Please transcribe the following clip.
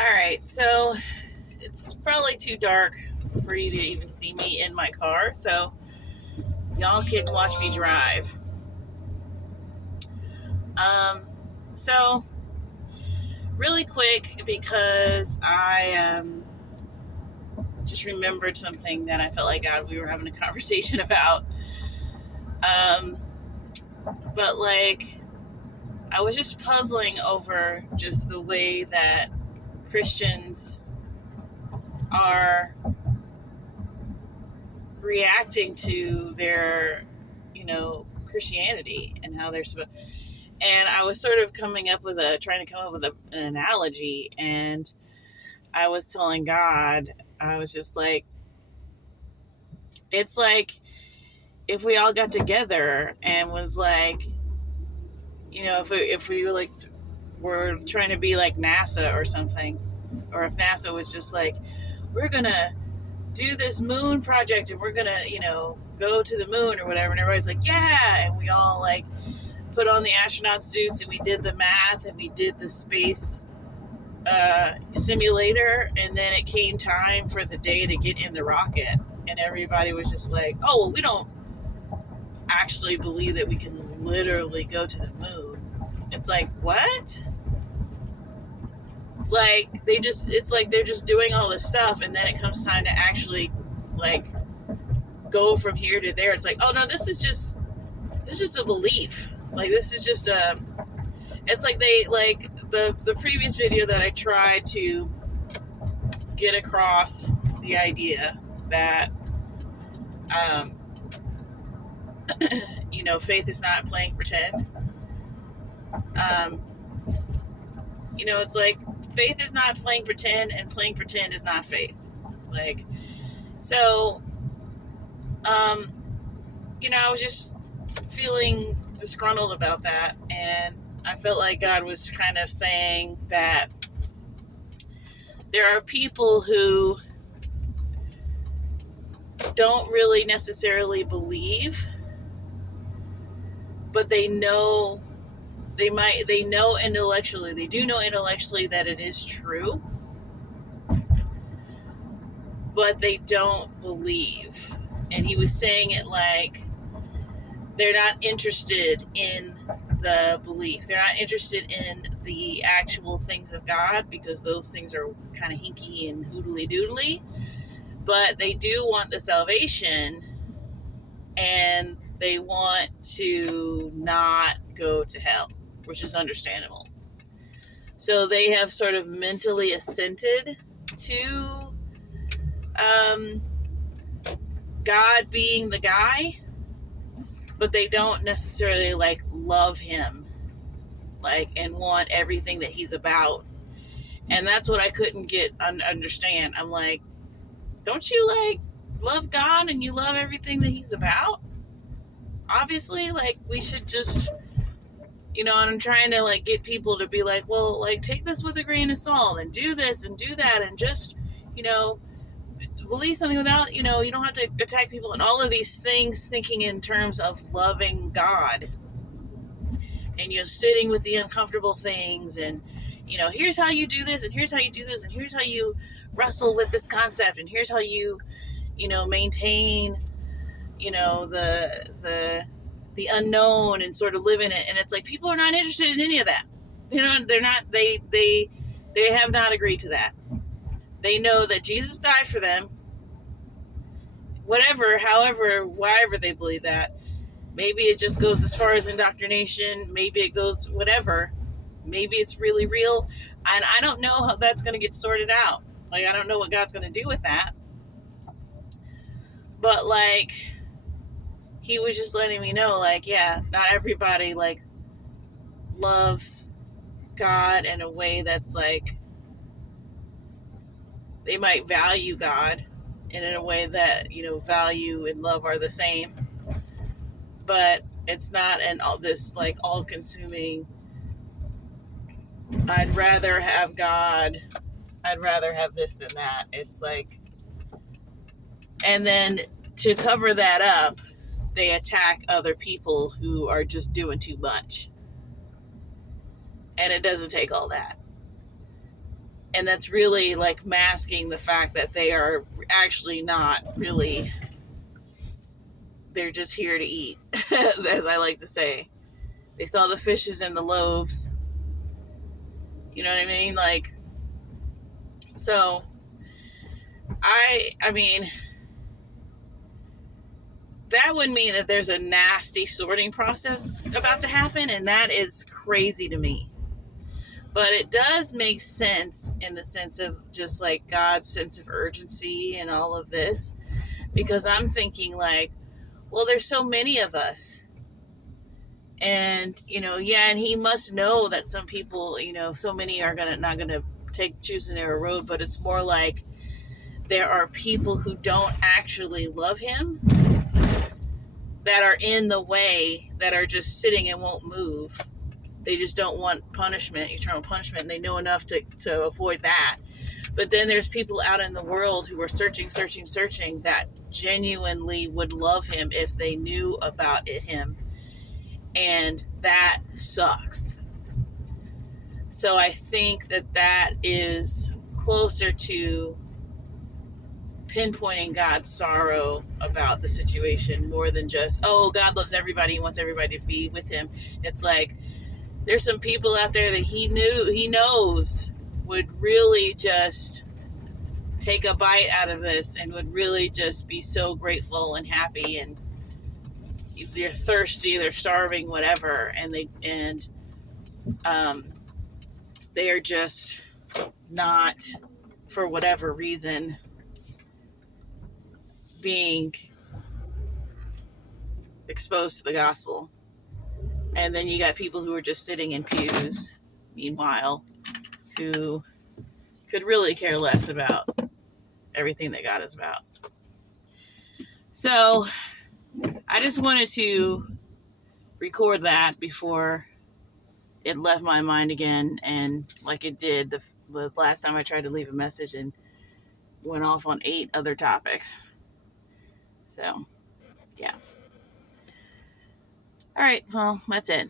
All right, so it's probably too dark for you to even see me in my car, so y'all can watch me drive. Um, so really quick because I just remembered something that I felt like we were having a conversation about. Um, but like I was just puzzling over just the way that Christians are reacting to their, Christianity and how they're supposed. And I was sort of trying to come up with an analogy, and I was telling God, I was just like, it's like if we all got together and was like, if we were like, we're trying to be like NASA or something, or if NASA was just like, we're gonna do this moon project and we're gonna, go to the moon or whatever, and everybody's like, yeah, and we all like put on the astronaut suits and we did the math and we did the space simulator, and then it came time for the day to get in the rocket, and everybody was just like, oh well, we don't actually believe that we can literally go to the moon. It's like, what? Like it's like they're just doing all this stuff, and then it comes time to actually like go from here to there. It's like, oh no, this is just a belief. Like this is just it's like they like the previous video that I tried to get across the idea that um faith is not playing pretend. um it's like faith is not playing pretend, and playing pretend is not faith. Like, so I was just feeling disgruntled about that, and I felt like God was kind of saying that there are people who don't really necessarily believe, but they know intellectually, they do know intellectually that it is true, but they don't believe. And he was saying it like they're not interested in the belief. They're not interested in the actual things of God, because those things are kind of hinky and hoodly doodly. But they do want the salvation, and they want to not go to hell, which is understandable. So they have sort of mentally assented to God being the guy, but they don't necessarily like love him, like, and want everything that he's about. And that's what I couldn't understand. I'm like, don't you like love God and you love everything that he's about? Obviously, like, we should just, and I'm trying to like get people to be like, well, like, take this with a grain of salt and do this and do that, and just, believe something without, you don't have to attack people and all of these things, thinking in terms of loving God, and sitting with the uncomfortable things, and here's how you do this, and here's how you do this, and here's how you wrestle with this concept, and here's how you maintain the unknown and sort of live in it. And it's like, people are not interested in any of that. They're not, they have not agreed to that. They know that Jesus died for them, whatever, however, wherever they believe that. Maybe it just goes as far as indoctrination. Maybe it goes whatever. Maybe it's really real. And I don't know how that's going to get sorted out. Like, I don't know what God's going to do with that. But, like, he was just letting me know, like, yeah, not everybody, like, loves God in a way that's, like, they might value God, and in a way that, value and love are the same. But it's not this, like, all-consuming, I'd rather have God, I'd rather have this than that. It's like, and then to cover that up, they attack other people who are just doing too much. And it doesn't take all that. And that's really like masking the fact that they are actually not really, they're just here to eat, as I like to say. They saw the fishes and the loaves. You know what I mean? Like, so I mean, that would mean that there's a nasty sorting process about to happen, and that is crazy to me. But it does make sense in the sense of just like God's sense of urgency and all of this, because I'm thinking like, well, there's so many of us. And, yeah, and he must know that some people, so many are not gonna choose the narrow road, but it's more like there are people who don't actually love him that are in the way, that are just sitting and won't move. They just don't want punishment, eternal punishment, and they know enough to avoid that. But then there's people out in the world who are searching that genuinely would love him if they knew about him. And that sucks. So I think that is closer to pinpointing God's sorrow about the situation more than just, oh, God loves everybody, he wants everybody to be with him. It's like there's some people out there that he knows would really just take a bite out of this and would really just be so grateful and happy, and they're thirsty, they're starving, whatever, and they are just not, for whatever reason, being exposed to the gospel. And then you got people who are just sitting in pews, meanwhile, who could really care less about everything that God is about. So I just wanted to record that before it left my mind again, and like it did the last time I tried to leave a message and went off on 8 other topics. So, yeah. All right, well, that's it.